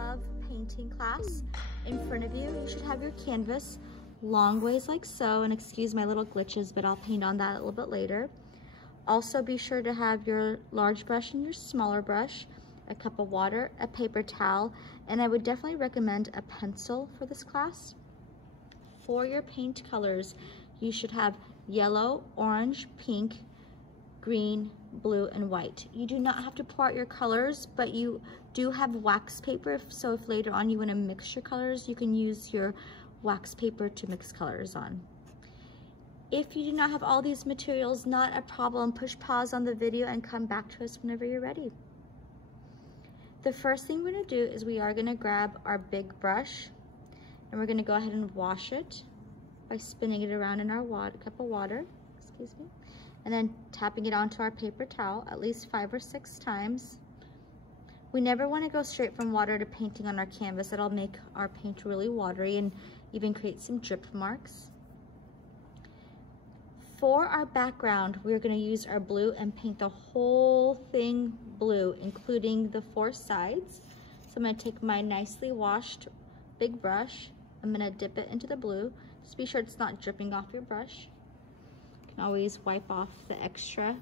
Love painting class. In front of you, you should have your canvas long ways like so, and excuse my little glitches, but I'll paint on that a little bit later. Also be sure to have your large brush and your smaller brush, a cup of water, a paper towel, and I would definitely recommend a pencil for this class. For your paint colors, you should have yellow, orange, pink, green, blue, and white. You do not have to pour out your colors, but you do have wax paper, so if later on you want to mix your colors, you can use your wax paper to mix colors on. If you do not have all these materials, not a problem. Push pause on the video and come back to us whenever you're ready. The first thing we're going to do is we are going to grab our big brush and we're going to go ahead and wash it by spinning it around in our cup of water, excuse me, and then tapping it onto our paper towel at least 5 or 6 times. We never want to go straight from water to painting on our canvas. That'll make our paint really watery and even create some drip marks. For our background, we're going to use our blue and paint the whole thing blue, including the 4 sides. So I'm going to take my nicely washed big brush. I'm going to dip it into the blue. Just be sure it's not dripping off your brush. You can always wipe off the extra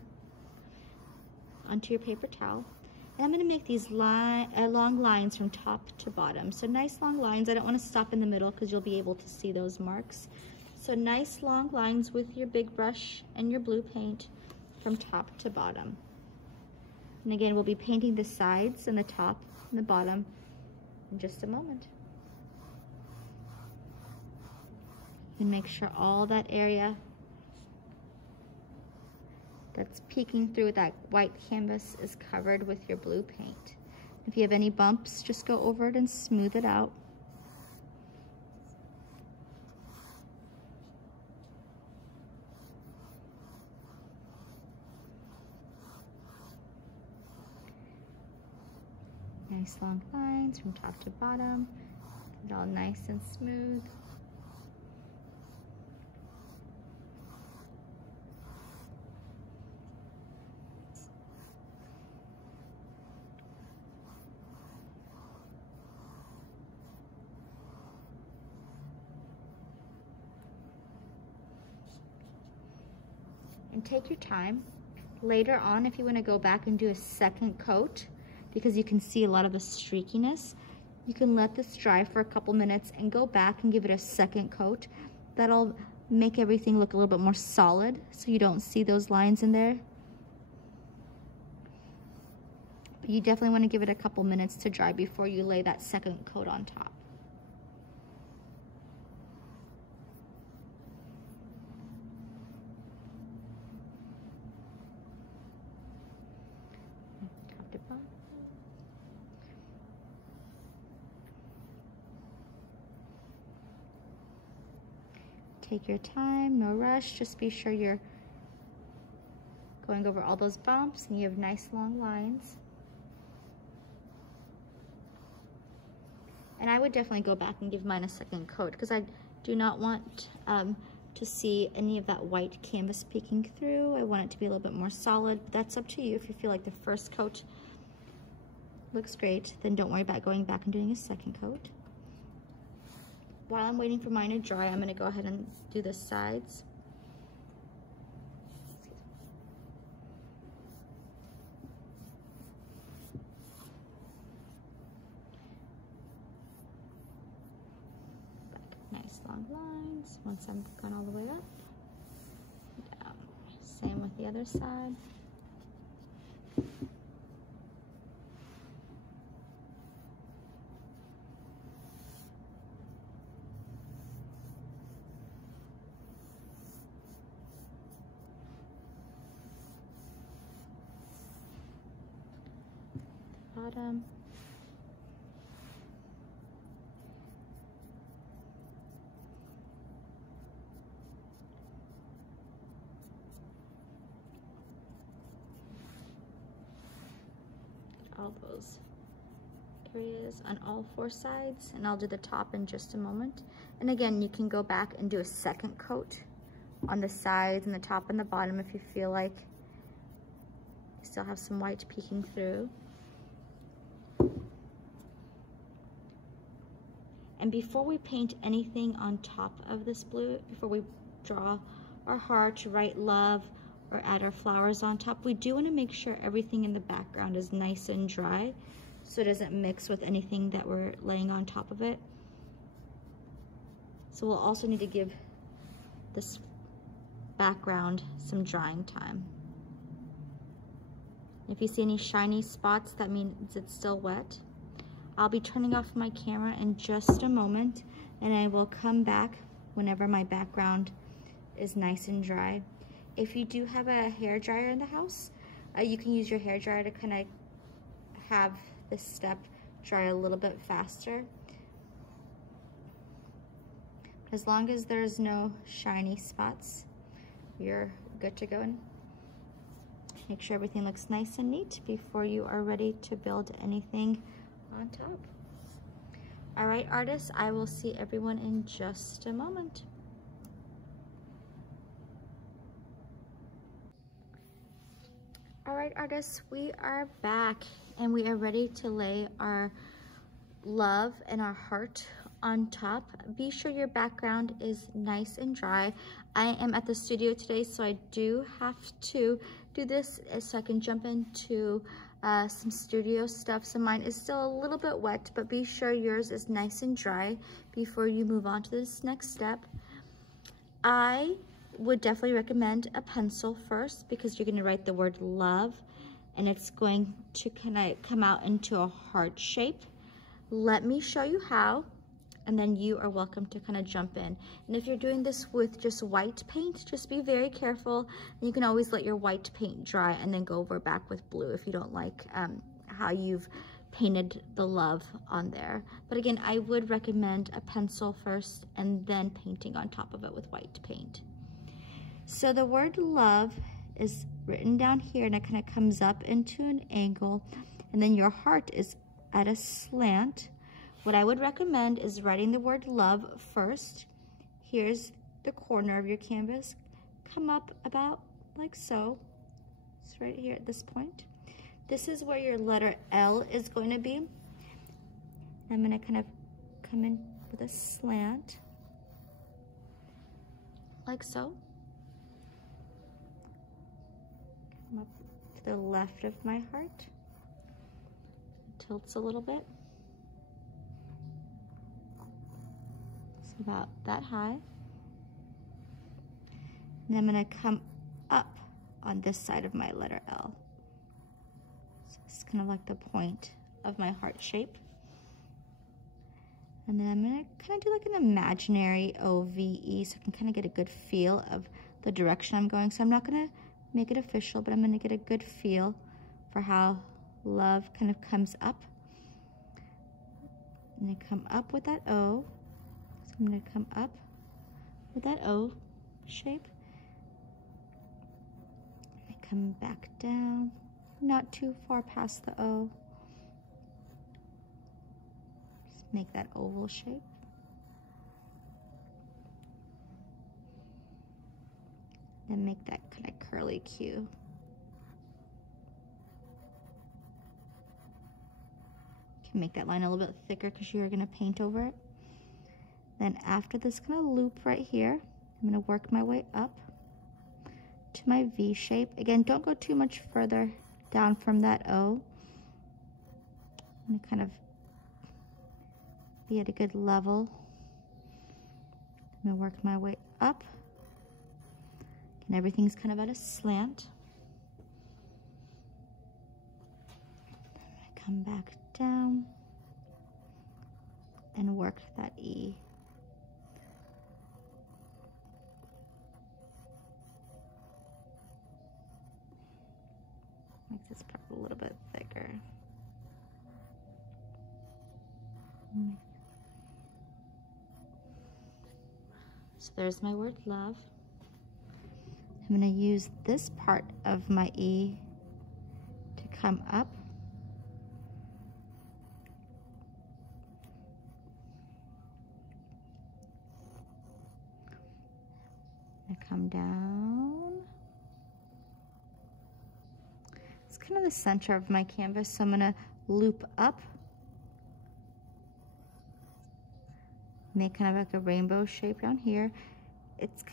onto your paper towel. And I'm going to make these long lines from top to bottom. So nice long lines. I don't want to stop in the middle because you'll be able to see those marks. So nice long lines with your big brush and your blue paint from top to bottom. And again, we'll be painting the sides and the top and the bottom in just a moment. And make sure all that area that's peeking through that white canvas is covered with your blue paint. If you have any bumps, just go over it and smooth it out. Nice long lines from top to bottom, get it all nice and smooth. And take your time. Later on, if you want to go back and do a second coat, because you can see a lot of the streakiness, you can let this dry for a couple minutes and go back and give it a second coat. That'll make everything look a little bit more solid so you don't see those lines in there. But you definitely want to give it a couple minutes to dry before you lay that second coat on top. Take your time, no rush. Just be sure you're going over all those bumps and you have nice long lines. And I would definitely go back and give mine a second coat because I do not want to see any of that white canvas peeking through. I want it to be a little bit more solid. That's up to you. If you feel like the first coat looks great, then don't worry about going back and doing a second coat. While I'm waiting for mine to dry, I'm going to go ahead and do the sides. Nice long lines once I'm gone all the way up. Down. Same with the other side. Bottom. All those areas on all 4 sides, and I'll do the top in just a moment. And again, you can go back and do a second coat on the sides and the top and the bottom if you feel like you still have some white peeking through. And before we paint anything on top of this blue, before we draw our heart, write love, or add our flowers on top, we do want to make sure everything in the background is nice and dry so it doesn't mix with anything that we're laying on top of it. So we'll also need to give this background some drying time. If you see any shiny spots, that means it's still wet. I'll be turning off my camera in just a moment, and I will come back whenever my background is nice and dry. If you do have a hair dryer in the house, you can use your hair dryer to kind of have this step dry a little bit faster. As long as there's no shiny spots, you're good to go. And make sure everything looks nice and neat before you are ready to build anything on top. All right, artists, I will see everyone in just a moment. All right, artists, we are back and we are ready to lay our love and our heart on top. Be sure your background is nice and dry. I am at the studio today, so I do have to do this so I can jump into some studio stuff. So mine is still a little bit wet, but be sure yours is nice and dry before you move on to this next step. I would definitely recommend a pencil first because you're going to write the word love and it's going to kind of come out into a heart shape. Let me show you how, and then you are welcome to kind of jump in. And if you're doing this with just white paint, just be very careful. You can always let your white paint dry and then go over back with blue if you don't like how you've painted the love on there. But again, I would recommend a pencil first and then painting on top of it with white paint. So the word love is written down here and it kind of comes up into an angle, and then your heart is at a slant. What I would recommend is writing the word love first. Here's the corner of your canvas. Come up about like so. It's right here at this point. This is where your letter L is going to be. I'm going to kind of come in with a slant like so. Come up to the left of my heart. Tilts a little bit. It's about that high. And I'm going to come up on this side of my letter L. So it's kind of like the point of my heart shape. And then I'm going to kind of do like an imaginary OVE so I can kind of get a good feel of the direction I'm going. So I'm not going to make it official, but I'm going to get a good feel for how love kind of comes up. And I come up with that O. So I'm going to come up with that O shape. And I come back down, not too far past the O. Just make that oval shape. Then make that kind of curly Q. Can make that line a little bit thicker because you're going to paint over it. Then after this kind of loop right here, I'm going to work my way up to my V shape. Again, don't go too much further down from that O. I'm going to kind of be at a good level. I'm going to work my way up. And everything's kind of at a slant. I come back down and work that E. Make this part a little bit thicker. So there's my word love. I'm going to use this part of my E to come up. I come down. It's kind of the center of my canvas, so I'm going to loop up make kind of like a rainbow shape down here. It's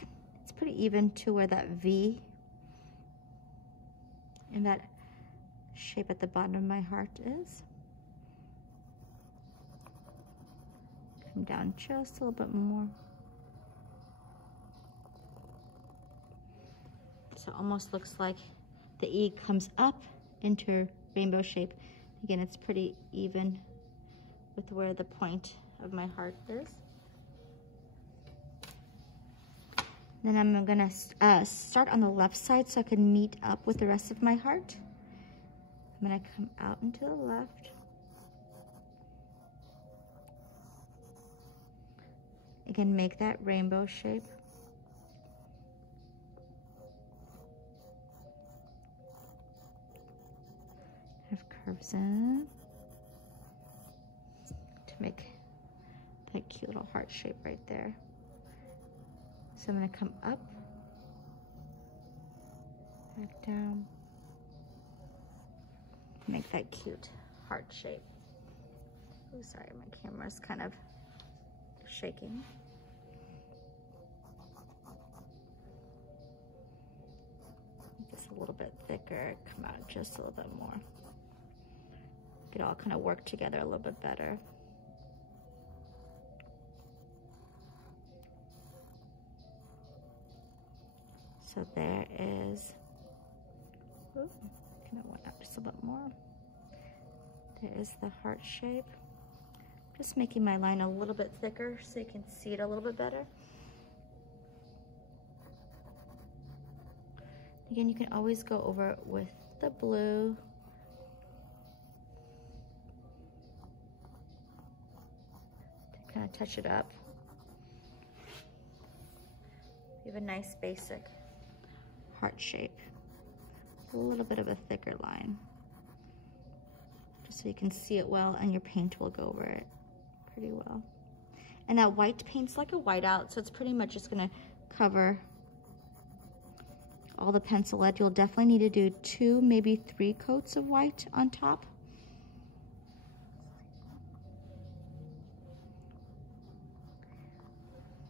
pretty even to where that V and that shape at the bottom of my heart is. Come down just a little bit more. So it almost looks like the E comes up into rainbow shape. Again, it's pretty even with where the point of my heart is. Then I'm gonna start on the left side so I can meet up with the rest of my heart. I'm gonna come out into the left. Again, make that rainbow shape. Have curves in to make that cute little heart shape right there. So I'm gonna come up, back down, make that cute heart shape. Oh, sorry, my camera's kind of shaking. Make this a little bit thicker, come out just a little bit more. It all kind of work together a little bit better. So there is, ooh, kind of went out just a bit more. There is the heart shape. Just making my line a little bit thicker so you can see it a little bit better. Again, you can always go over it with the blue. To kind of touch it up. You have a nice basic heart shape. A little bit of a thicker line. Just so you can see it well and your paint will go over it pretty well. And that white paint's like a whiteout, so it's pretty much just gonna cover all the pencil lead. You'll definitely need to do 2, maybe 3 coats of white on top.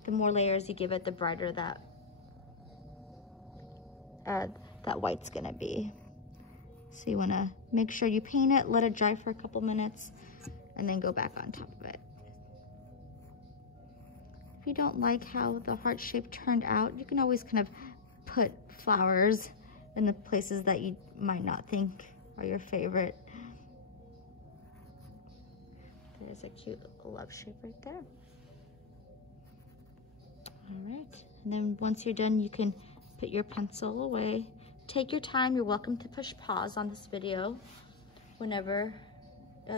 The more layers you give it, the brighter that white's gonna be. So you wanna make sure you paint it, let it dry for a couple minutes, and then go back on top of it. If you don't like how the heart shape turned out, you can always kind of put flowers in the places that you might not think are your favorite. There's a cute love shape right there. All right, and then once you're done, you can put your pencil away. Take your time. You're welcome to push pause on this video whenever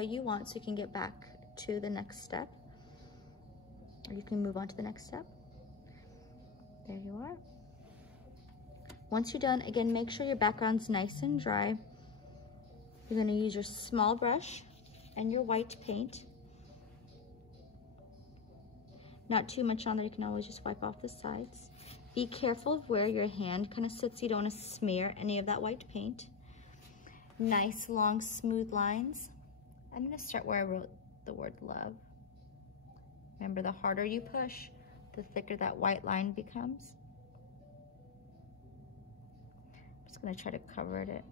you want, so you can get back to the next step, or you can move on to the next step. There you are. Once you're done, again, make sure your background's nice and dry. You're going to use your small brush and your white paint. Not too much on there. You can always just wipe off the sides. Be careful of where your hand kind of sits so you don't want to smear any of that white paint. Nice, long, smooth lines. I'm going to start where I wrote the word love. Remember, the harder you push, the thicker that white line becomes. I'm just going to try to cover it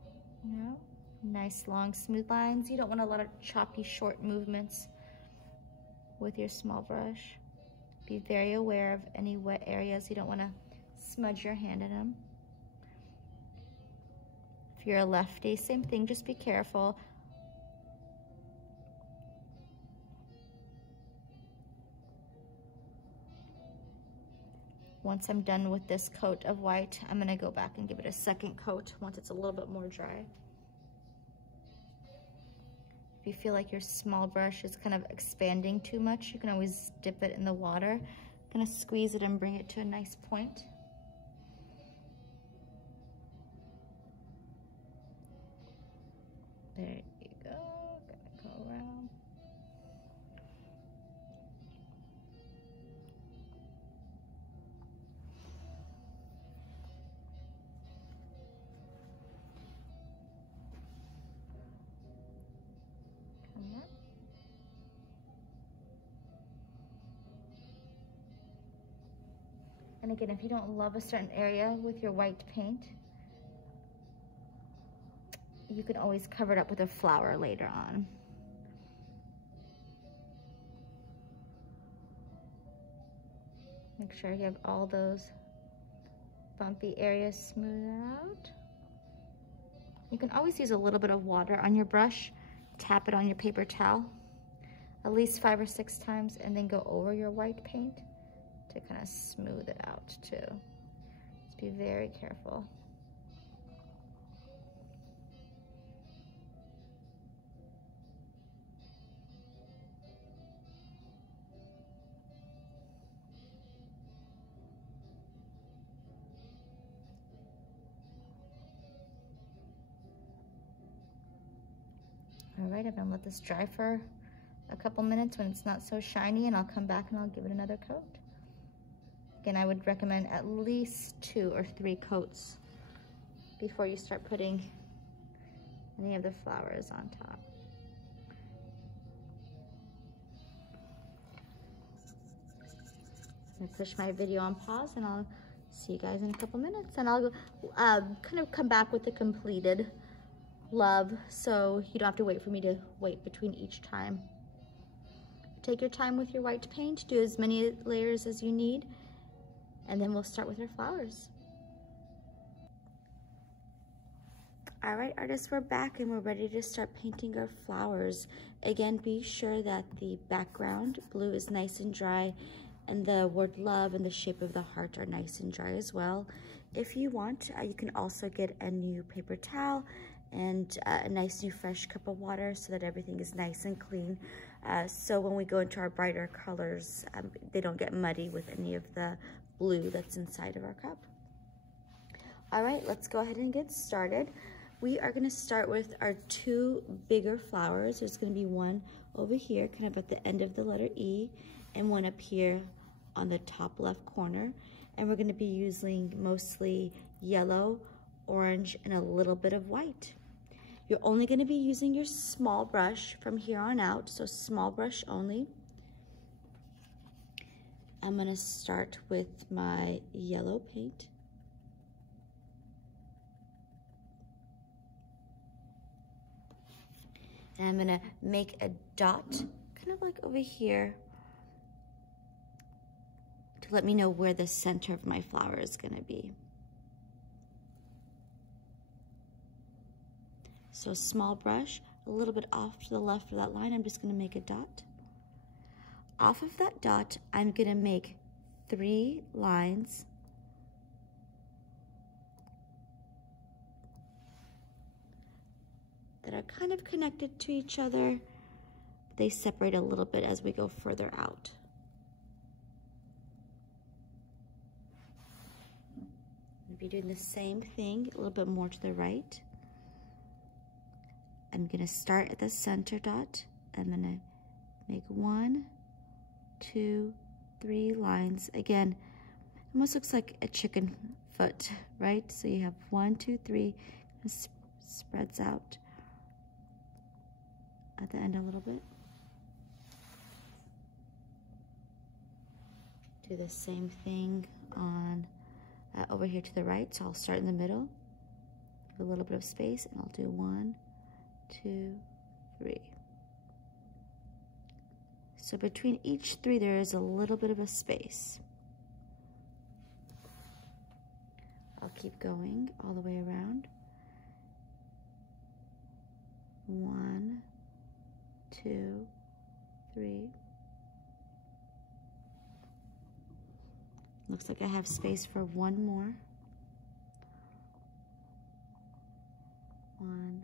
now. Nice, long, smooth lines. You don't want a lot of choppy, short movements with your small brush. Be very aware of any wet areas. You don't want to smudge your hand in them. If you're a lefty, same thing, just be careful. Once I'm done with this coat of white, I'm gonna go back and give it a second coat once it's a little bit more dry. If you feel like your small brush is kind of expanding too much, you can always dip it in the water. I'm gonna squeeze it and bring it to a nice point. There you go, gonna go around. Come on. again, if you don't love a certain area with your white paint, you can always cover it up with a flower later on. Make sure you have all those bumpy areas smoothed out. You can always use a little bit of water on your brush, tap it on your paper towel at least 5 or 6 times, and then go over your white paint to kind of smooth it out too. Just be very careful. All right, I'm gonna let this dry for a couple minutes when it's not so shiny, and I'll come back and I'll give it another coat. Again, I would recommend at least 2 or 3 coats before you start putting any of the flowers on top. I'm gonna push my video on pause, and I'll see you guys in a couple minutes, and I'll kind of come back with the completed love, so you don't have to wait for me to wait between each time. Take your time with your white paint, do as many layers as you need, and then we'll start with our flowers. All right, artists, we're back and we're ready to start painting our flowers. Again, be sure that the background blue is nice and dry, and the word love and the shape of the heart are nice and dry as well. If you want, you can also get a new paper towel and a nice new fresh cup of water so that everything is nice and clean. So when we go into our brighter colors, they don't get muddy with any of the blue that's inside of our cup. All right, let's go ahead and get started. We are gonna start with our 2 bigger flowers. There's gonna be one over here, kind of at the end of the letter E, and one up here on the top left corner. And we're gonna be using mostly yellow, orange, and a little bit of white. You're only going to be using your small brush from here on out, so small brush only. I'm going to start with my yellow paint. And I'm going to make a dot, kind of like over here, to let me know where the center of my flower is going to be. So small brush, a little bit off to the left of that line, I'm just gonna make a dot. Off of that dot, I'm gonna make 3 lines that are kind of connected to each other. They separate a little bit as we go further out. I'll be doing the same thing, a little bit more to the right. I'm gonna start at the center dot. I'm gonna make 1, 2, 3 lines. Again, almost looks like a chicken foot, right? So you have 1, 2, 3, it spreads out at the end a little bit. Do the same thing on over here to the right. So I'll start in the middle, give a little bit of space, and I'll do 1, 2, 3. So between each 3 there is a little bit of a space. I'll keep going all the way around. 1, 2, 3. Looks like I have space for 1 more. 1.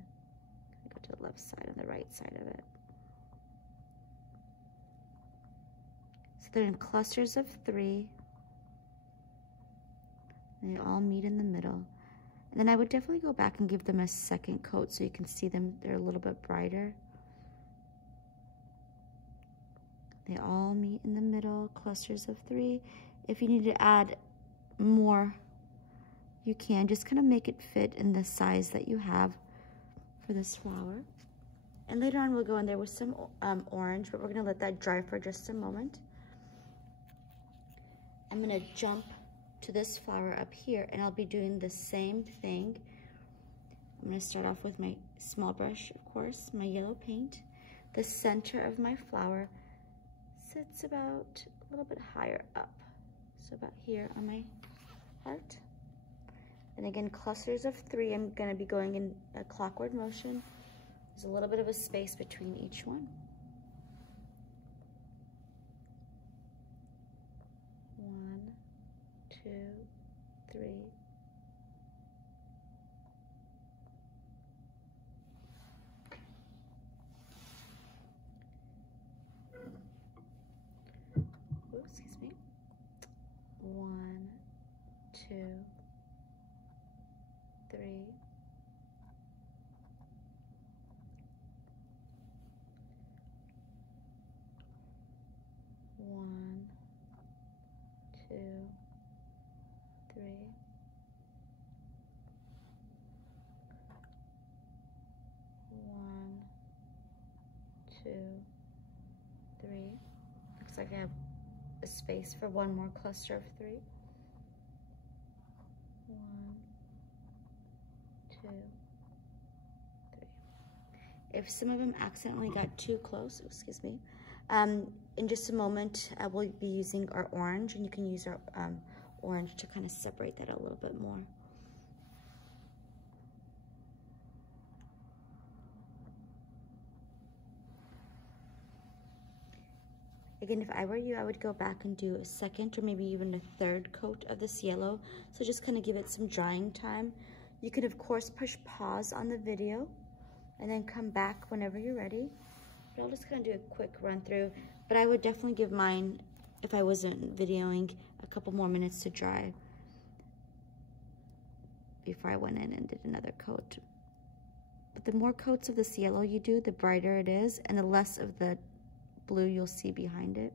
Go to the left side and the right side of it. So they're in clusters of 3. They all meet in the middle. And then I would definitely go back and give them a second coat so you can see them, they're a little bit brighter. They all meet in the middle, clusters of 3. If you need to add more, you can. Just kind of make it fit in the size that you have for this flower. And later on we'll go in there with some orange, but we're gonna let that dry for just a moment. I'm gonna jump to this flower up here, and I'll be doing the same thing. I'm going to start off with my small brush, of course, my yellow paint. The center of my flower sits about a little bit higher up, so about here on my heart. And again, clusters of 3. I'm going to be going in a clockwise motion. There's a little bit of a space between each one. 1, 2, 3. Oops, excuse me. 1, 2, 3. 1, 2, 3. 1, 2, 3. Looks like I have a space for one more cluster of 3. 1, 2, 3. If some of them accidentally got too close, excuse me, in just a moment I will be using our orange, and you can use our orange to kind of separate that a little bit more. Again, if I were you, I would go back and do a second or maybe even a third coat of this yellow. So just kind of give it some drying time. You can, of course, push pause on the video and then come back whenever you're ready. But I'll just kind of do a quick run through. But I would definitely give mine, if I wasn't videoing, a couple more minutes to dry before I went in and did another coat. But the more coats of this yellow you do, the brighter it is, and the less of the blue you'll see behind it.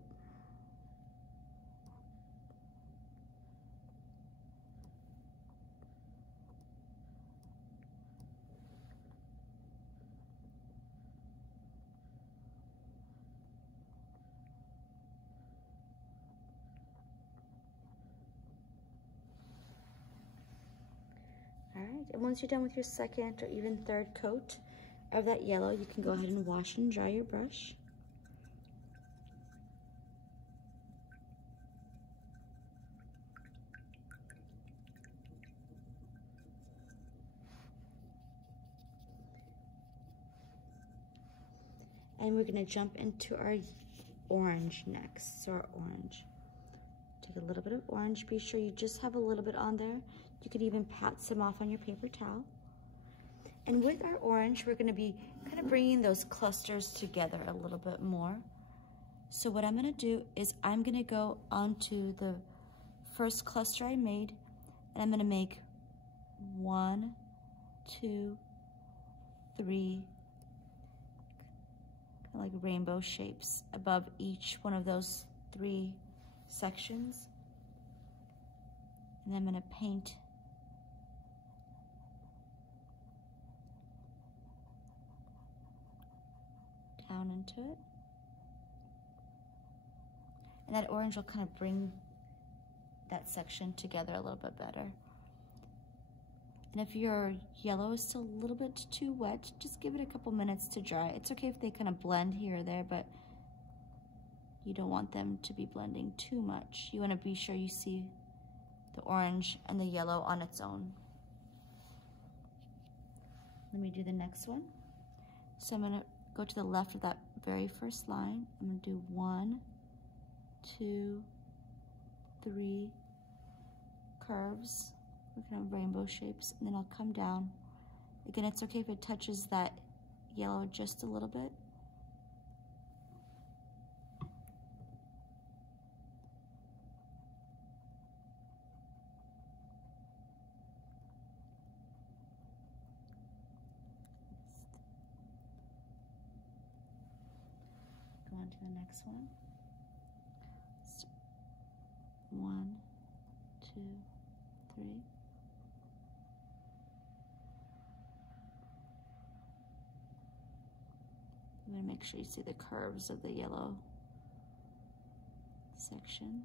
All right, and once you're done with your second or even third coat of that yellow, you can go ahead and wash and dry your brush. And we're going to jump into our orange next. So our orange. Take a little bit of orange. Be sure you just have a little bit on there. You could even pat some off on your paper towel. And with our orange, we're going to be kind of bringing those clusters together a little bit more. So what I'm going to do is I'm going to go onto the first cluster I made, and I'm going to make 1, 2, 3, like rainbow shapes above each one of those 3 sections. And I'm going to paint down into it. And that orange will kind of bring that section together a little bit better. And if your yellow is still a little bit too wet, just give it a couple minutes to dry. It's okay if they kind of blend here or there, but you don't want them to be blending too much. You want to be sure you see the orange and the yellow on its own. Let me do the next one. So I'm going to go to the left of that very first line. I'm going to do 1, 2, 3 curves. Kind of rainbow shapes, and then I'll come down. Again, it's okay if it touches that yellow just a little bit. Go on to the next one. 1, 2, 3. I'm going to make sure you see the curves of the yellow section.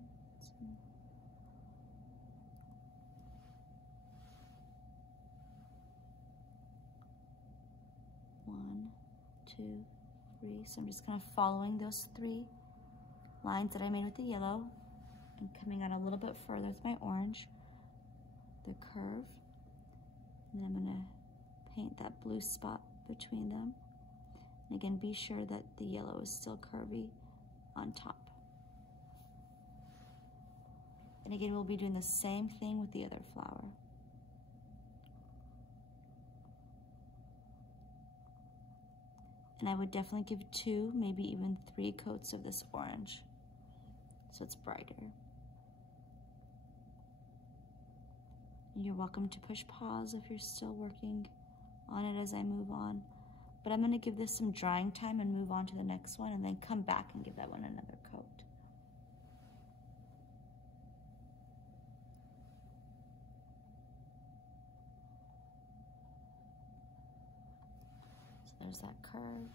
1, 2, 3. So I'm just kind of following those 3 lines that I made with the yellow and coming out a little bit further with my orange, the curve. And then I'm gonna paint that blue spot between them. And again, be sure that the yellow is still curvy on top. And again, we'll be doing the same thing with the other flower. And I would definitely give 2, maybe even 3 coats of this orange, so it's brighter. You're welcome to push pause if you're still working on it as I move on. But I'm gonna give this some drying time and move on to the next one, and then come back and give that one another coat. So there's that curve.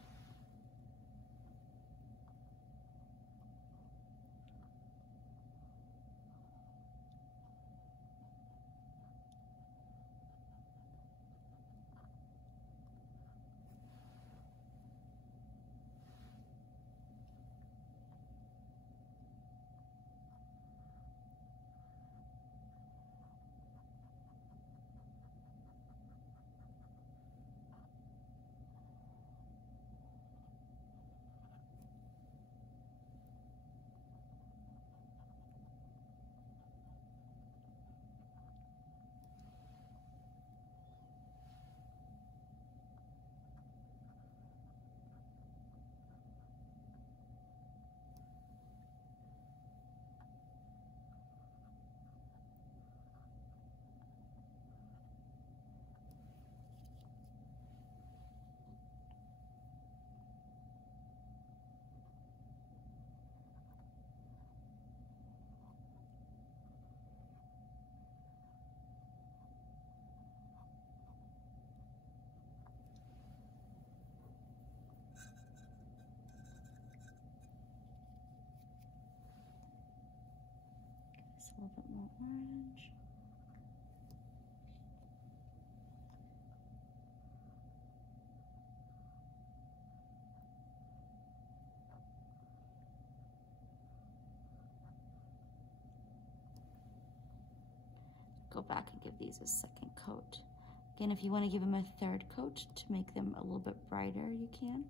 A little bit more orange. Go back and give these a second coat. Again, if you want to give them a 3rd coat to make them a little bit brighter, you can.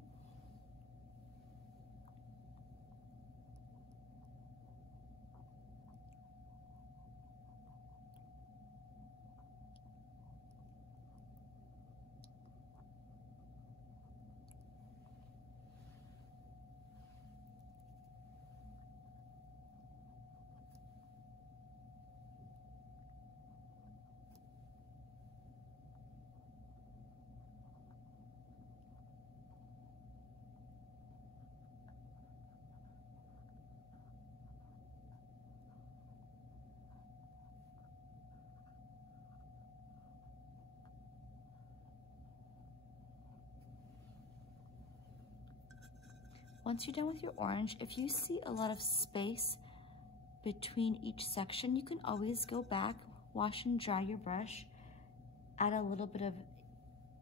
Once you're done with your orange, if you see a lot of space between each section, you can always go back, wash and dry your brush, add a little bit of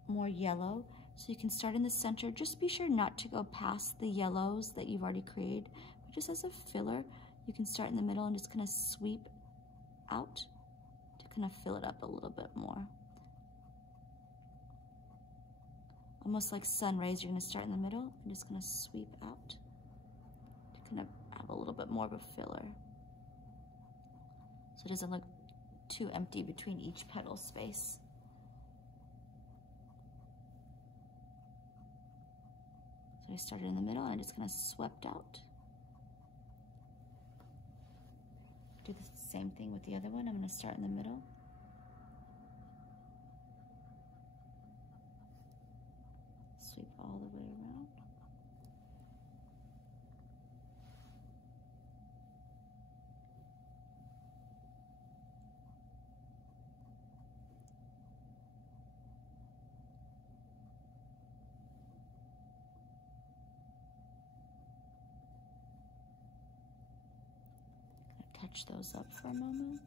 more yellow. So you can start in the center. Just be sure not to go past the yellows that you've already created. But just as a filler, you can start in the middle and just kind of sweep out to kind of fill it up a little bit more. Almost like sun rays, you're gonna start in the middle and just gonna sweep out to kind of have a little bit more of a filler. So it doesn't look too empty between each petal space. So I started in the middle and I just kind of swept out. Do the same thing with the other one. I'm gonna start in the middle. Sweep all the way around. Gonna touch those up for a moment.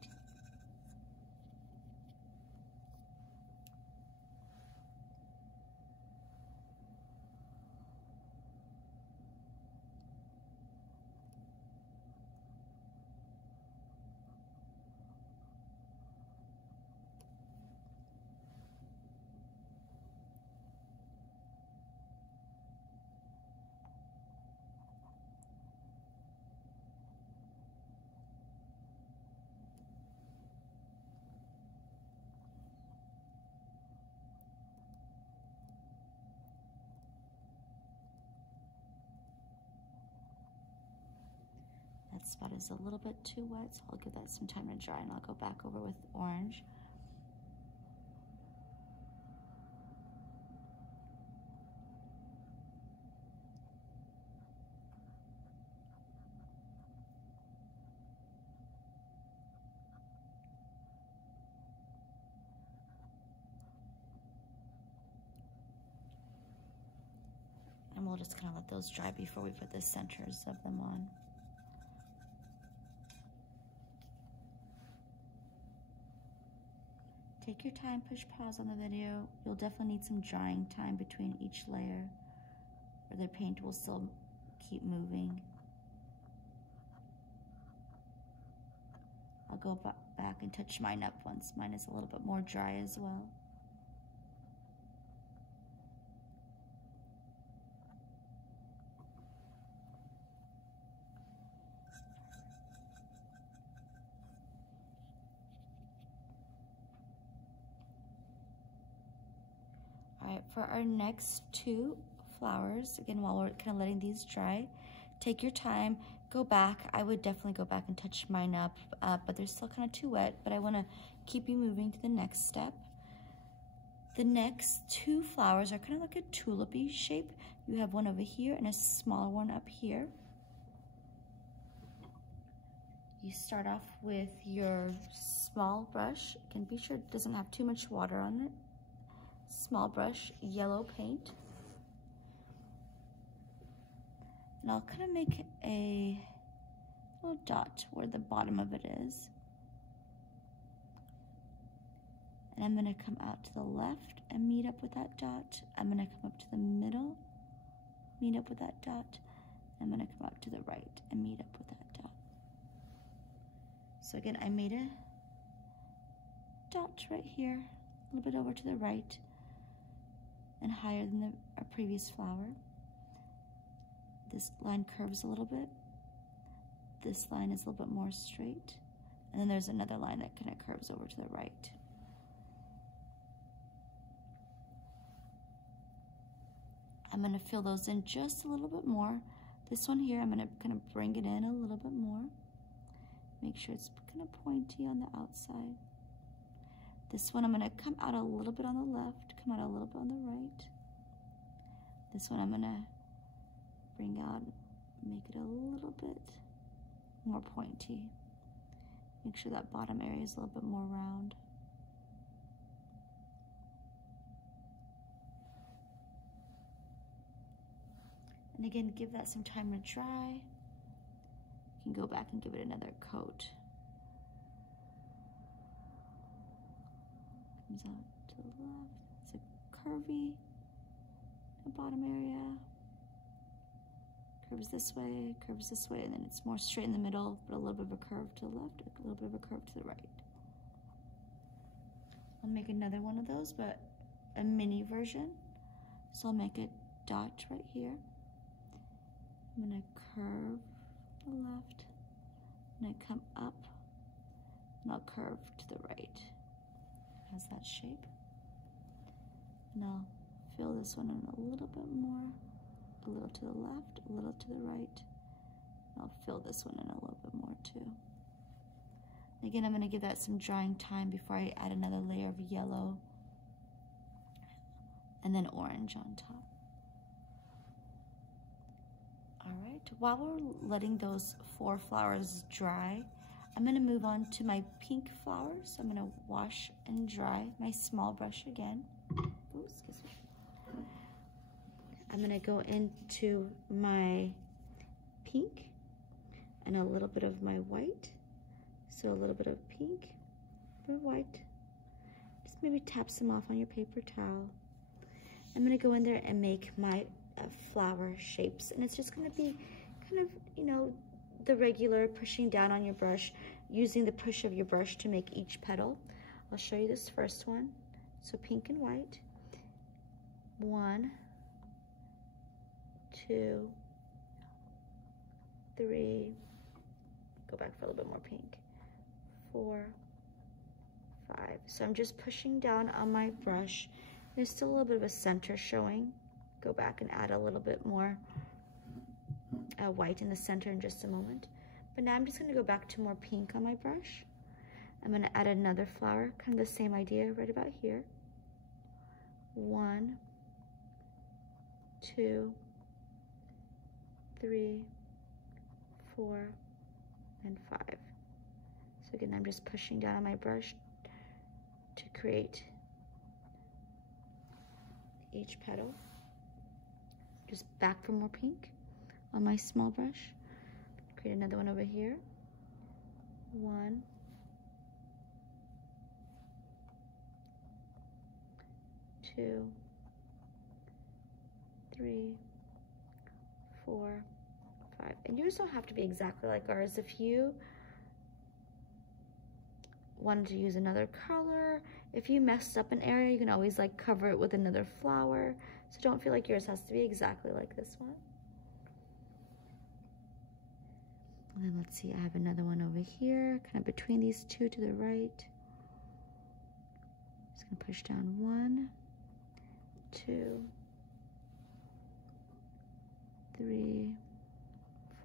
That spot is a little bit too wet, so I'll give that some time to dry, and I'll go back over with orange. And we'll just kind of let those dry before we put the centers of them on. Take your time, push pause on the video. You'll definitely need some drying time between each layer, or the paint will still keep moving. I'll go back and touch mine up once mine is a little bit more dry as well. All right, for our next two flowers, again, while we're kind of letting these dry, take your time, go back. I would definitely go back and touch mine up, but they're still kind of too wet, but I want to keep you moving to the next step. The next two flowers are kind of like a tulipy shape. You have one over here and a smaller one up here. You start off with your small brush. You can be sure it doesn't have too much water on it. Small brush, yellow paint. And I'll kind of make a little dot where the bottom of it is. And I'm gonna come out to the left and meet up with that dot. I'm gonna come up to the middle, meet up with that dot. I'm gonna come up to the right and meet up with that dot. So again, I made a dot right here, a little bit over to the right and higher than our previous flower. This line curves a little bit. This line is a little bit more straight. And then there's another line that kind of curves over to the right. I'm gonna fill those in just a little bit more. This one here, I'm gonna kind of bring it in a little bit more. Make sure it's kind of pointy on the outside. This one, I'm gonna come out a little bit on the left, come out a little bit on the right. This one, I'm gonna bring out, make it a little bit more pointy. Make sure that bottom area is a little bit more round. And again, give that some time to dry. You can go back and give it another coat. Comes out to the left. It's a curvy, the bottom area. Curves this way, and then it's more straight in the middle, but a little bit of a curve to the left, a little bit of a curve to the right. I'll make another one of those, but a mini version. So I'll make a dot right here. I'm gonna curve to the left, and I come up, and I'll curve to the right. Has that shape. And I'll fill this one in a little bit more, a little to the left, a little to the right. And I'll fill this one in a little bit more too. And again, I'm gonna give that some drying time before I add another layer of yellow and then orange on top. All right, while we're letting those 4 flowers dry, I'm gonna move on to my pink flowers. So I'm gonna wash and dry my small brush again. Ooh, excuse me. I'm gonna go into my pink and a little bit of my white. So a little bit of pink, a bit of white. Just maybe tap some off on your paper towel. I'm gonna go in there and make my flower shapes. And it's just gonna be kind of, you know, the regular pushing down on your brush, using the push of your brush to make each petal. I'll show you this first one. So pink and white. 1, 2, 3, go back for a little bit more pink. 4, 5. So I'm just pushing down on my brush. There's still a little bit of a center showing. Go back and add a little bit more white in the center in just a moment. But now I'm just gonna go back to more pink on my brush. I'm gonna add another flower, kind of the same idea right about here. 1, 2, 3, 4, and 5. So again, I'm just pushing down on my brush to create each petal. Just back for more pink on my small brush. Create another one over here. 1, 2, 3, 4, 5. And yours don't have to be exactly like ours. If you wanted to use another color, if you messed up an area, you can always like cover it with another flower. So don't feel like yours has to be exactly like this one. And then let's see, I have another one over here, kind of between these two to the right. Just gonna push down 1, 2, 3,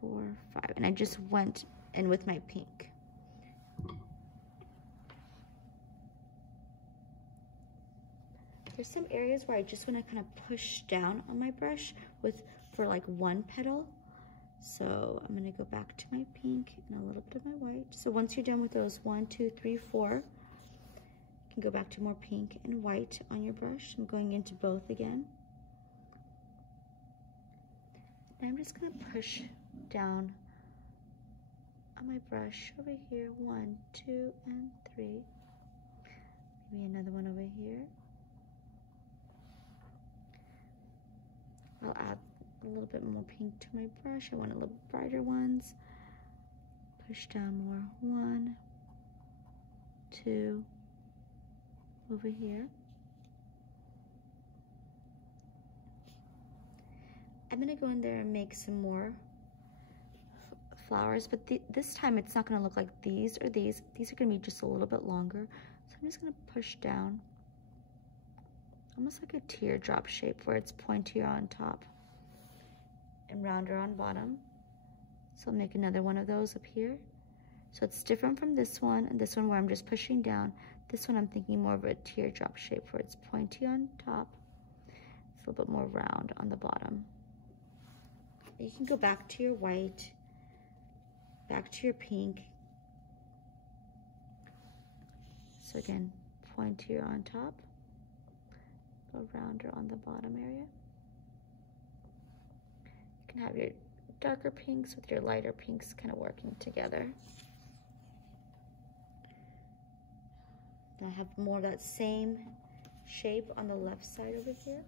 4, 5. And I just went in with my pink. There's some areas where I just want to kind of push down on my brush for like one petal. So I'm going to go back to my pink and a little bit of my white. So once you're done with those 1, 2, 3, 4, you can go back to more pink and white on your brush. I'm going into both again. And I'm just going to push down on my brush over here. 1, 2, and 3. Maybe another one over here. I'll add a little bit more pink to my brush. I want a little brighter ones. Push down more. 1, 2, over here. I'm gonna go in there and make some more flowers, but this time it's not gonna look like these or these. These are gonna be just a little bit longer. So I'm just gonna push down, almost like a teardrop shape where it's pointier on top and rounder on bottom. So I'll make another one of those up here. So it's different from this one and this one where I'm just pushing down. This one I'm thinking more of a teardrop shape where it's pointy on top. It's a little bit more round on the bottom. You can go back to your white, back to your pink. So again, pointier on top, a little rounder on the bottom area. You can have your darker pinks with your lighter pinks kind of working together. Then I have more of that same shape on the left side over here.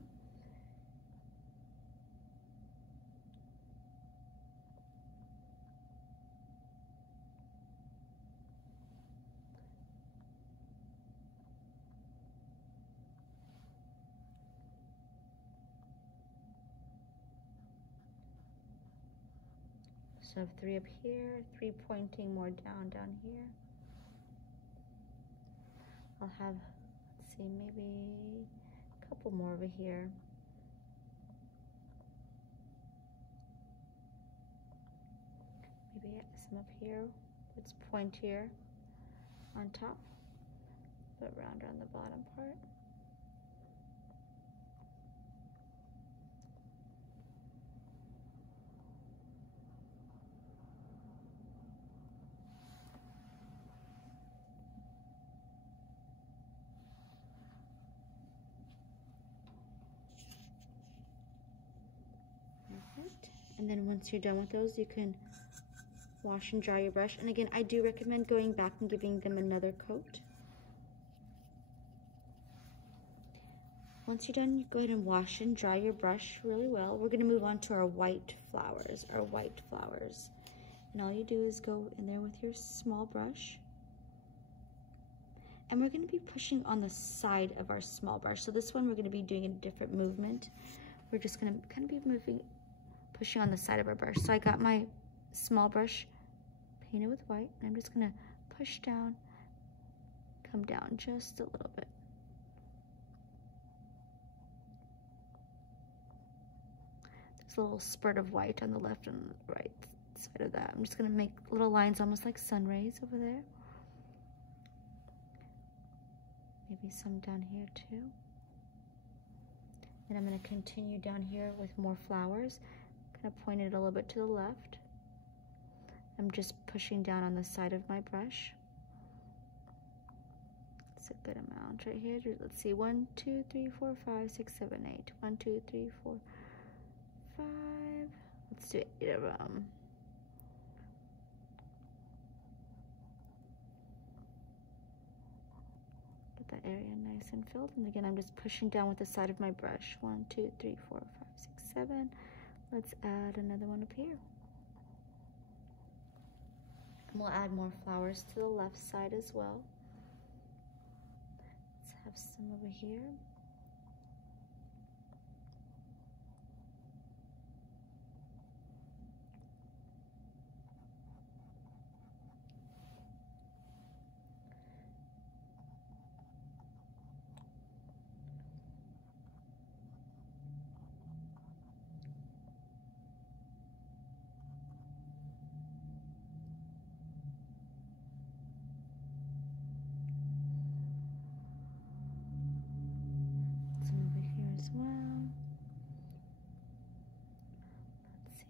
So I have 3 up here, 3 pointing more down here. I'll have, let's see, maybe a couple more over here. Maybe some up here, it's pointier on top, but rounder on the bottom part. And then once you're done with those, you can wash and dry your brush. And again, I do recommend going back and giving them another coat. Once you're done, you go ahead and wash and dry your brush really well. We're gonna move on to our white flowers, And all you do is go in there with your small brush. And we're gonna be pushing on the side of our small brush. So this one, we're gonna be doing a different movement. We're just gonna kind of be pushing on the side of our brush. So I got my small brush painted with white, and I'm just gonna push down, come down just a little bit. There's a little spurt of white on the left and the right side of that. I'm just gonna make little lines almost like sun rays over there. Maybe some down here too. And I'm gonna continue down here with more flowers. Kind of point it a little bit to the left. I'm just pushing down on the side of my brush. It's a good amount right here. Let's see, 1, 2, 3, 4, 5, 6, 7, 8. 1, 2, 3, 4, 5. Let's do 8 of them. Get that area nice and filled. And again, I'm just pushing down with the side of my brush. 1, 2, 3, 4, 5, 6, 7. Let's add another one up here. And we'll add more flowers to the left side as well. Let's have some over here.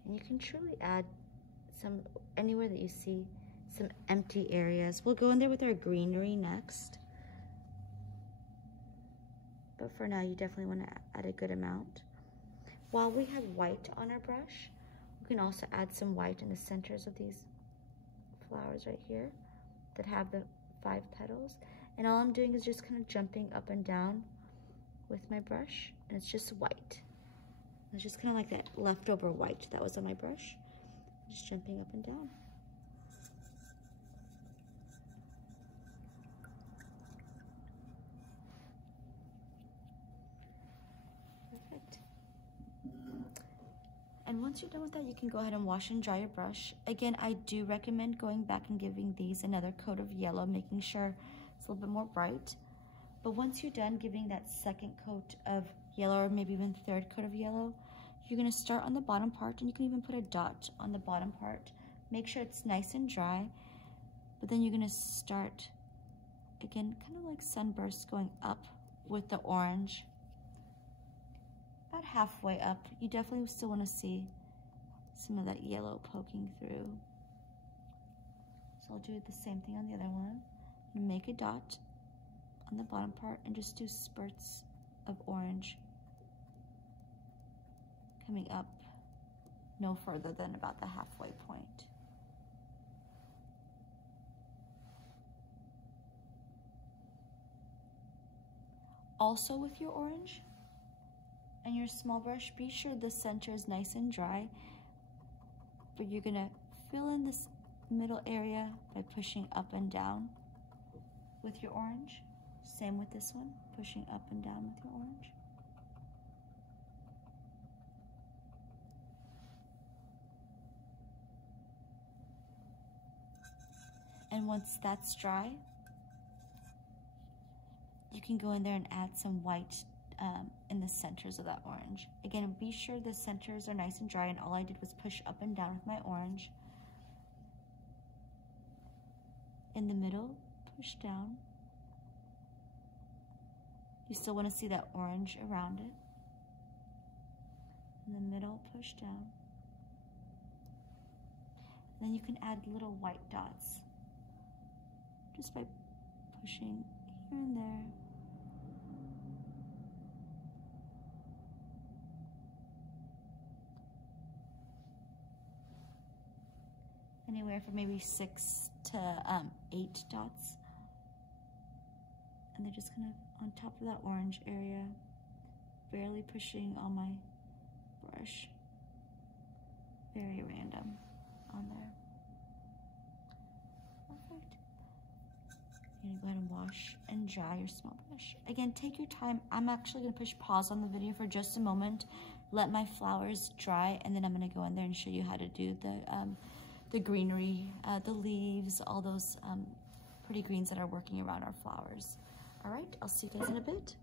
And you can truly add some anywhere that you see some empty areas. We'll go in there with our greenery next. But for now, you definitely want to add a good amount. While we have white on our brush, we can also add some white in the centers of these flowers right here that have the 5 petals. And all I'm doing is just kind of jumping up and down with my brush, and it's just white. It's just kind of like that leftover white that was on my brush. Just jumping up and down. Perfect. And once you're done with that, you can go ahead and wash and dry your brush. Again, I do recommend going back and giving these another coat of yellow, making sure it's a little bit more bright. But once you're done giving that second coat of yellow, or maybe even third coat of yellow, you're gonna start on the bottom part, and you can even put a dot on the bottom part. Make sure it's nice and dry, but then you're gonna start, again, kind of like sunbursts, going up with the orange. About halfway up, you definitely still wanna see some of that yellow poking through. So I'll do the same thing on the other one. I'm gonna make a dot on the bottom part and just do spurts of orange coming up no further than about the halfway point. Also with your orange and your small brush, be sure the center is nice and dry, but you're gonna fill in this middle area by pushing up and down with your orange. Same with this one, pushing up and down with your orange. And once that's dry, you can go in there and add some white in the centers of that orange. Again, be sure the centers are nice and dry, and all I did was push up and down with my orange. In the middle, push down. You still want to see that orange around it. In the middle, push down. And then you can add little white dots just by pushing here and there. Anywhere from maybe 6 to 8 dots. And they're just kind of on top of that orange area, barely pushing on my brush. Very random on there. Perfect. You're gonna go ahead and wash and dry your small brush. Again, take your time. I'm actually gonna push pause on the video for just a moment, let my flowers dry, and then I'm gonna go in there and show you how to do the greenery, the leaves, all those pretty greens that are working around our flowers. All right, I'll see you guys in a bit.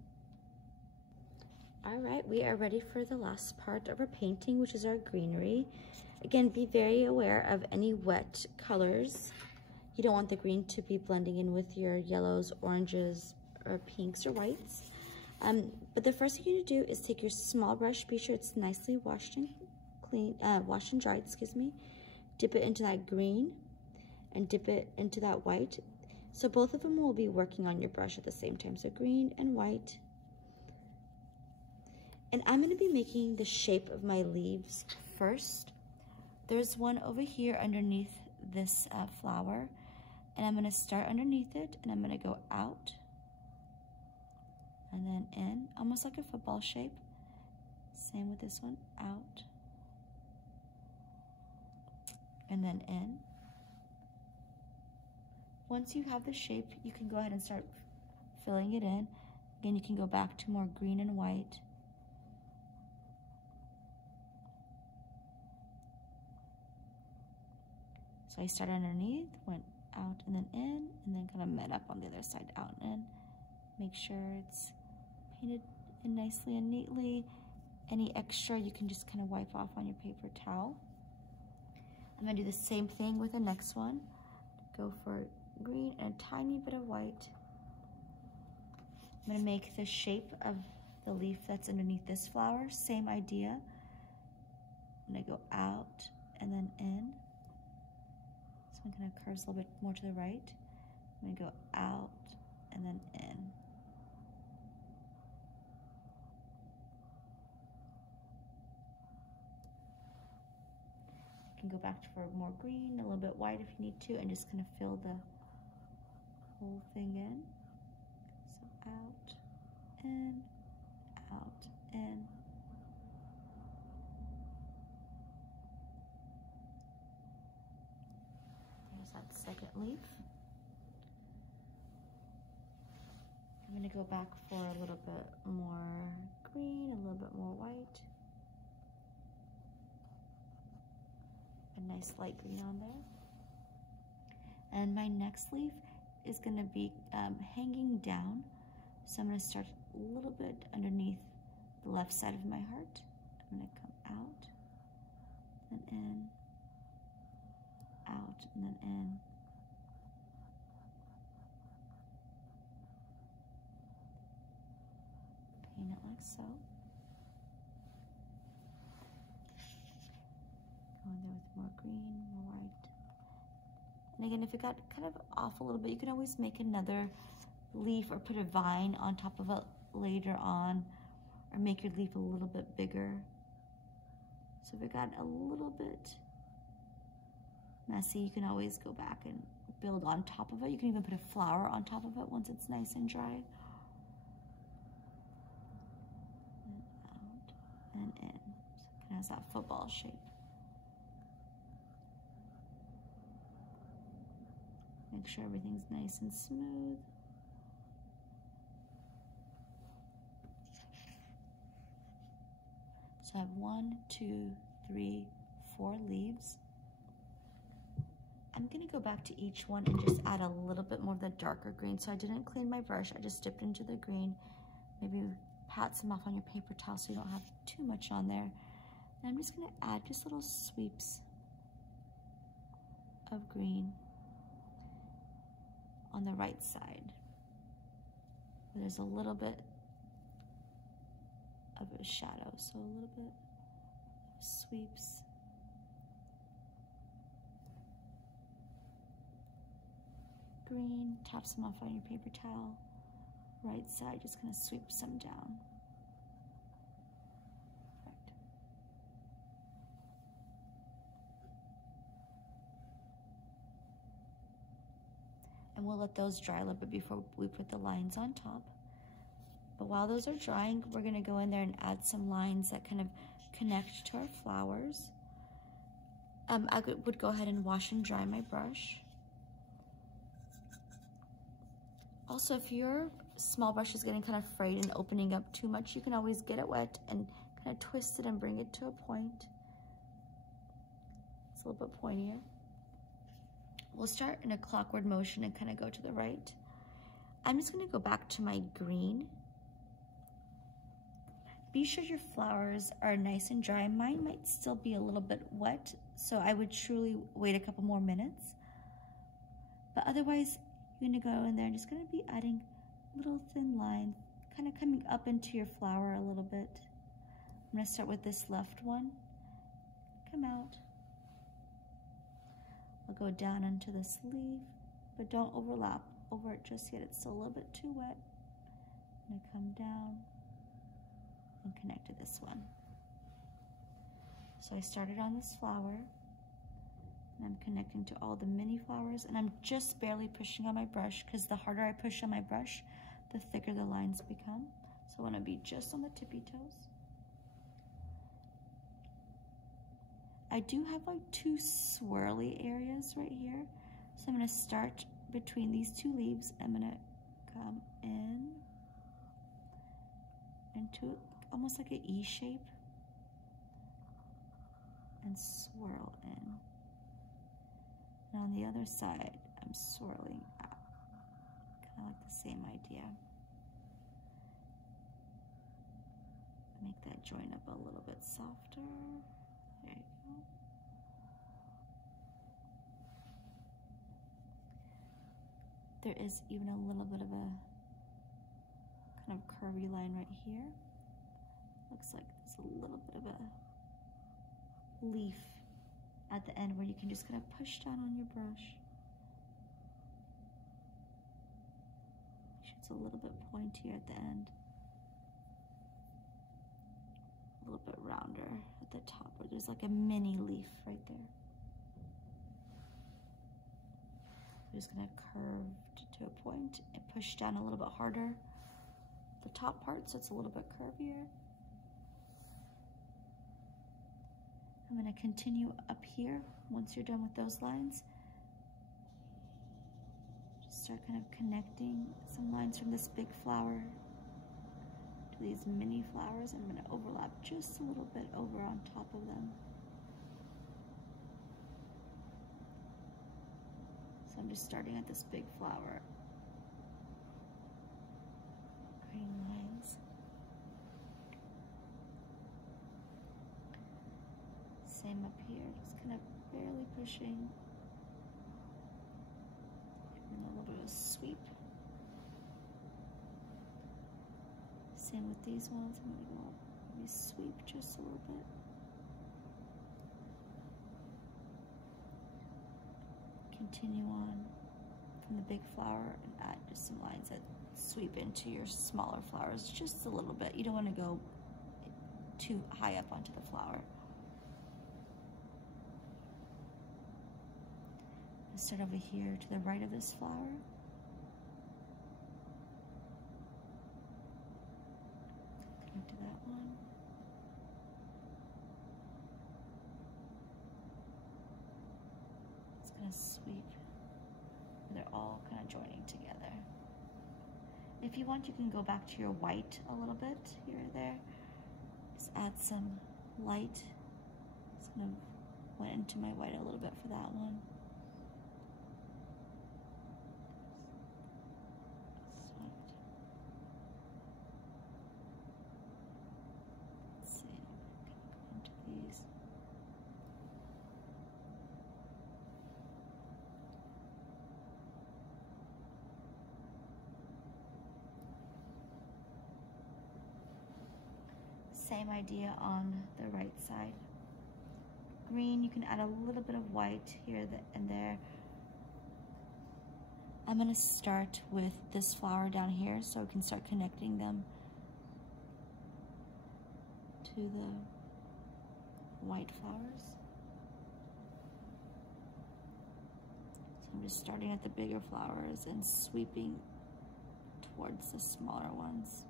All right, we are ready for the last part of our painting, which is our greenery. Again, be very aware of any wet colors. You don't want the green to be blending in with your yellows, oranges, or pinks or whites. But the first thing you need to do is take your small brush, be sure it's nicely washed and washed and dried, excuse me. Dip it into that green and dip it into that white. So both of them will be working on your brush at the same time. So green and white. And I'm going to be making the shape of my leaves first. There's one over here underneath this flower, and I'm going to start underneath it, and I'm going to go out and then in, almost like a football shape. Same with this one, out and then in. Once you have the shape, you can go ahead and start filling it in. Again, you can go back to more green and white. So I started underneath, went out and then in, and then kind of met up on the other side, out and in. Make sure it's painted in nicely and neatly. Any extra you can just kind of wipe off on your paper towel. I'm gonna do the same thing with the next one. Go for green and a tiny bit of white. I'm gonna make the shape of the leaf that's underneath this flower. Same idea. I'm gonna go out and then in. This one kind of curves a little bit more to the right. I'm gonna go out and then in. You can go back for more green, a little bit white if you need to, and just kind of fill the whole thing in. So out, in, out, in. There's that second leaf. I'm going to go back for a little bit more green, a little bit more white. A nice light green on there. And my next leaf is going to be hanging down. So I'm going to start a little bit underneath the left side of my heart. I'm going to come out and in, out and then in. Paint it like so. Go in there with more green, more white. And again, if it got kind of off a little bit, you can always make another leaf or put a vine on top of it later on, or make your leaf a little bit bigger. So if it got a little bit messy, you can always go back and build on top of it. You can even put a flower on top of it once it's nice and dry. And out and in. So it kind of has that football shape. Make sure everything's nice and smooth. So I have 1, 2, 3, 4 leaves. I'm gonna go back to each one and just add a little bit more of the darker green. So I didn't clean my brush, I just dipped into the green. Maybe pat some off on your paper towel so you don't have too much on there. And I'm just gonna add just little sweeps of green on the right side. There's a little bit of a shadow, so a little bit of sweeps. Green, tap some off on your paper towel. Right side, just gonna sweep some down. Perfect. And we'll let those dry a little bit before we put the lines on top. But while those are drying, we're gonna go in there and add some lines that kind of connect to our flowers. I would go ahead and wash and dry my brush. Also, if your small brush is getting kind of frayed and opening up too much, you can always get it wet and kind of twist it and bring it to a point. It's a little bit pointier. We'll start in a clockwise motion and kind of go to the right. I'm just gonna go back to my green Be sure your flowers are nice and dry. Mine might still be a little bit wet, so I would truly wait a couple more minutes. But otherwise, you're gonna go in there and just gonna be adding little thin lines, kind of coming up into your flower a little bit. I'm gonna start with this left one. Come out. I'll go down into the sleeve, but don't overlap over it just yet. It's still a little bit too wet. I'm gonna come down and connect to this one. So I started on this flower, and I'm connecting to all the mini flowers, and I'm just barely pushing on my brush, because the harder I push on my brush, the thicker the lines become. So I want to be just on the tippy toes. I do have like two swirly areas right here, so I'm going to start between these two leaves. I'm going to come in into almost like an E shape and swirl in. And on the other side, I'm swirling out. Kind of like the same idea. Make that join up a little bit softer. There you go. There is even a little bit of a kind of curvy line right here. Looks like there's a little bit of a leaf at the end where you can just kind of push down on your brush. It's a little bit pointier at the end. A little bit rounder at the top where there's like a mini leaf right there. I'm just gonna curve to a point and push down a little bit harder the top part so it's a little bit curvier. I'm going to continue up here once you're done with those lines. Just start kind of connecting some lines from this big flower to these mini flowers. I'm going to overlap just a little bit over on top of them. So I'm just starting at this big flower. Creating lines. Same up here, just kind of barely pushing. And a little bit of a sweep. Same with these ones. I'm going to go maybe sweep just a little bit. Continue on from the big flower and add just some lines that sweep into your smaller flowers just a little bit. You don't want to go too high up onto the flower. Let's start over here to the right of this flower. Connect to that one. It's going to sweep. They're all kind of joining together. If you want, you can go back to your white a little bit here or there. Just add some light. Just kind of went into my white a little bit for that one. Let's see, I'm going to go into these. Same idea on the right side. Green, you can add a little bit of white here and there. I'm going to start with this flower down here so we can start connecting them to the white flowers. So I'm just starting at the bigger flowers and sweeping towards the smaller ones.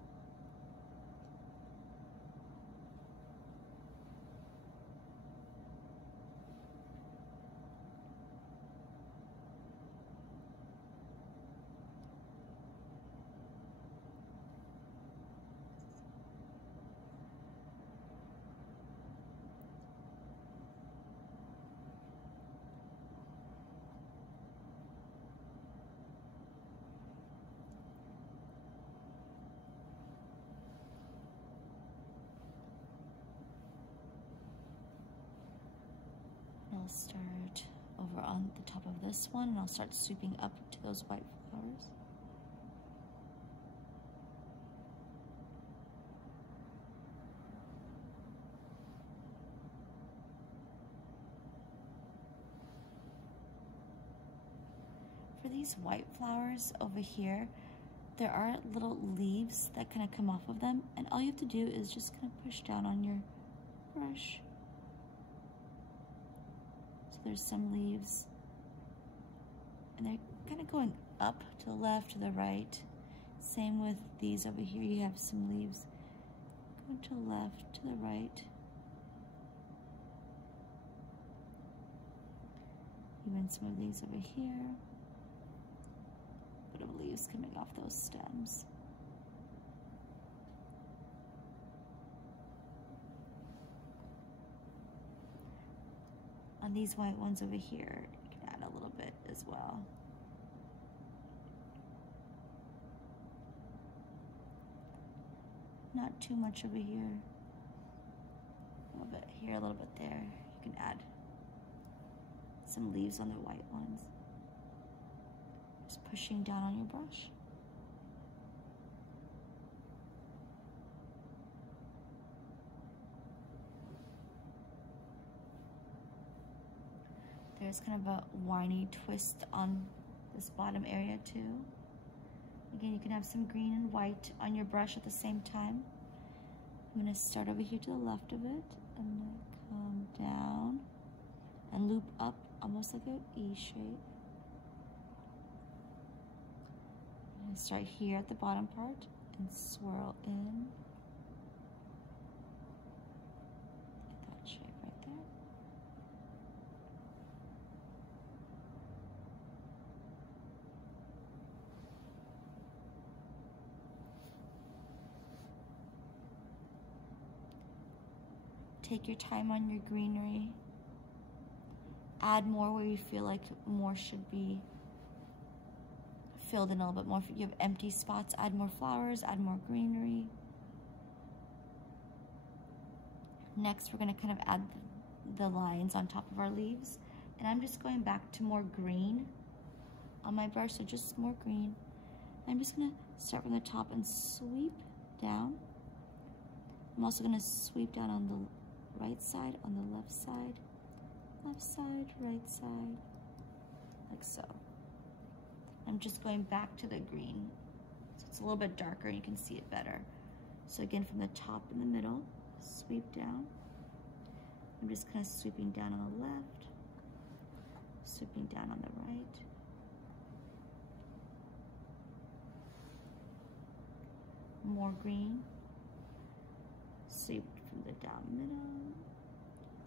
I'll start over on the top of this one, and I'll start sweeping up to those white flowers. For these white flowers over here, there are little leaves that kind of come off of them, and all you have to do is just kind of push down on your brush. So there's some leaves, and they're kind of going up to the left, to the right. Same with these over here, you have some leaves going to the left, to the right. Even some of these over here. Bit of leaves coming off those stems. On these white ones over here, you can add a little bit as well. Not too much over here. A little bit here, a little bit there. You can add some leaves on the white ones. Just pushing down on your brush. There's kind of a winey twist on this bottom area too. Again, you can have some green and white on your brush at the same time. I'm going to start over here to the left of it and come down and loop up almost like an E shape. Start here at the bottom part and swirl in. Get that shape right there. Take your time on your greenery. Add more where you feel like more should be filled in a little bit more. If you have empty spots, add more flowers, add more greenery. Next, we're going to kind of add the lines on top of our leaves. And I'm just going back to more green on my brush, so just more green. I'm just going to start from the top and sweep down. I'm also going to sweep down on the right side, on the left side, right side, like so. I'm just going back to the green, so it's a little bit darker and you can see it better. So again, from the top in the middle, sweep down. I'm just kind of sweeping down on the left, sweeping down on the right. More green, sweep from the down middle,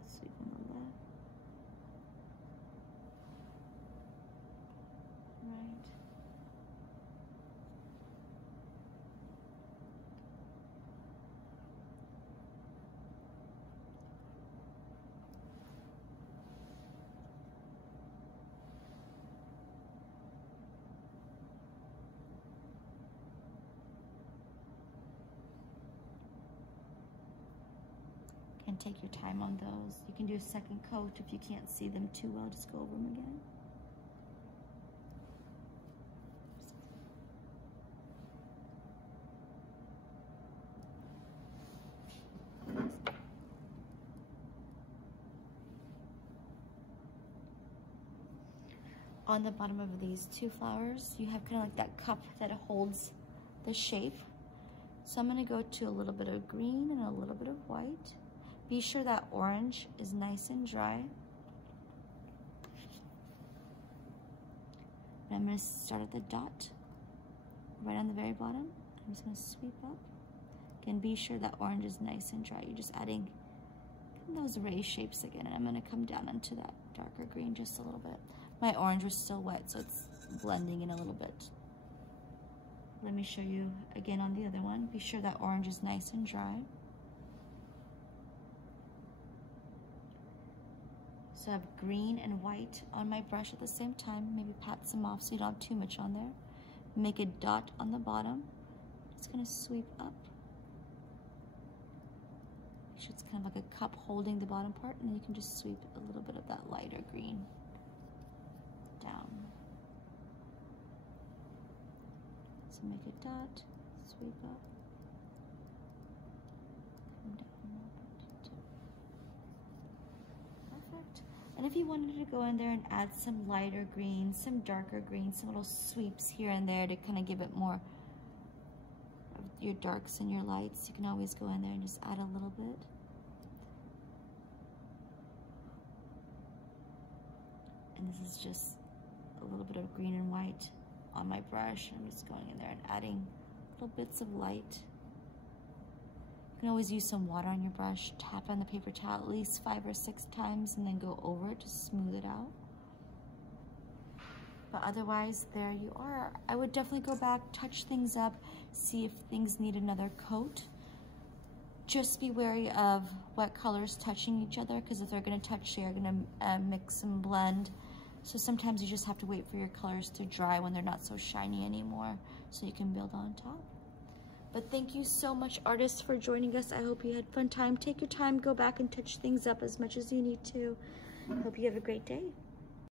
sweep on the left. Right. And take your time on those. You can do a second coat if you can't see them too well, just go over them again. On the bottom of these two flowers, you have kind of like that cup that holds the shape. So I'm going to go to a little bit of green and a little bit of white. Be sure that orange is nice and dry. And I'm going to start at the dot, right on the very bottom. I'm just going to sweep up. Again, be sure that orange is nice and dry. You're just adding those ray shapes again. And I'm going to come down into that darker green just a little bit. My orange was still wet, so it's blending in a little bit. Let me show you again on the other one. Be sure that orange is nice and dry. So I have green and white on my brush at the same time. Maybe pat some off so you don't have too much on there. Make a dot on the bottom. Just gonna sweep up. Make picture it's kind of like a cup holding the bottom part, and then you can just sweep a little bit of that lighter green down. So make a dot, sweep up, come down a little bit too. Perfect. And if you wanted to go in there and add some lighter green, some darker green, some little sweeps here and there to kind of give it more of your darks and your lights, you can always go in there and just add a little bit. And this is just a little bit of green and white on my brush. I'm just going in there and adding little bits of light. You can always use some water on your brush, tap on the paper towel at least 5 or 6 times, and then go over it to smooth it out. But otherwise, there you are. I would definitely go back, touch things up, see if things need another coat. Just be wary of wet colors touching each other, because if they're gonna touch, they're gonna mix and blend. So sometimes you just have to wait for your colors to dry when they're not so shiny anymore, so you can build on top. But thank you so much, artists, for joining us. I hope you had fun time. Take your time, go back and touch things up as much as you need to. Hope you have a great day.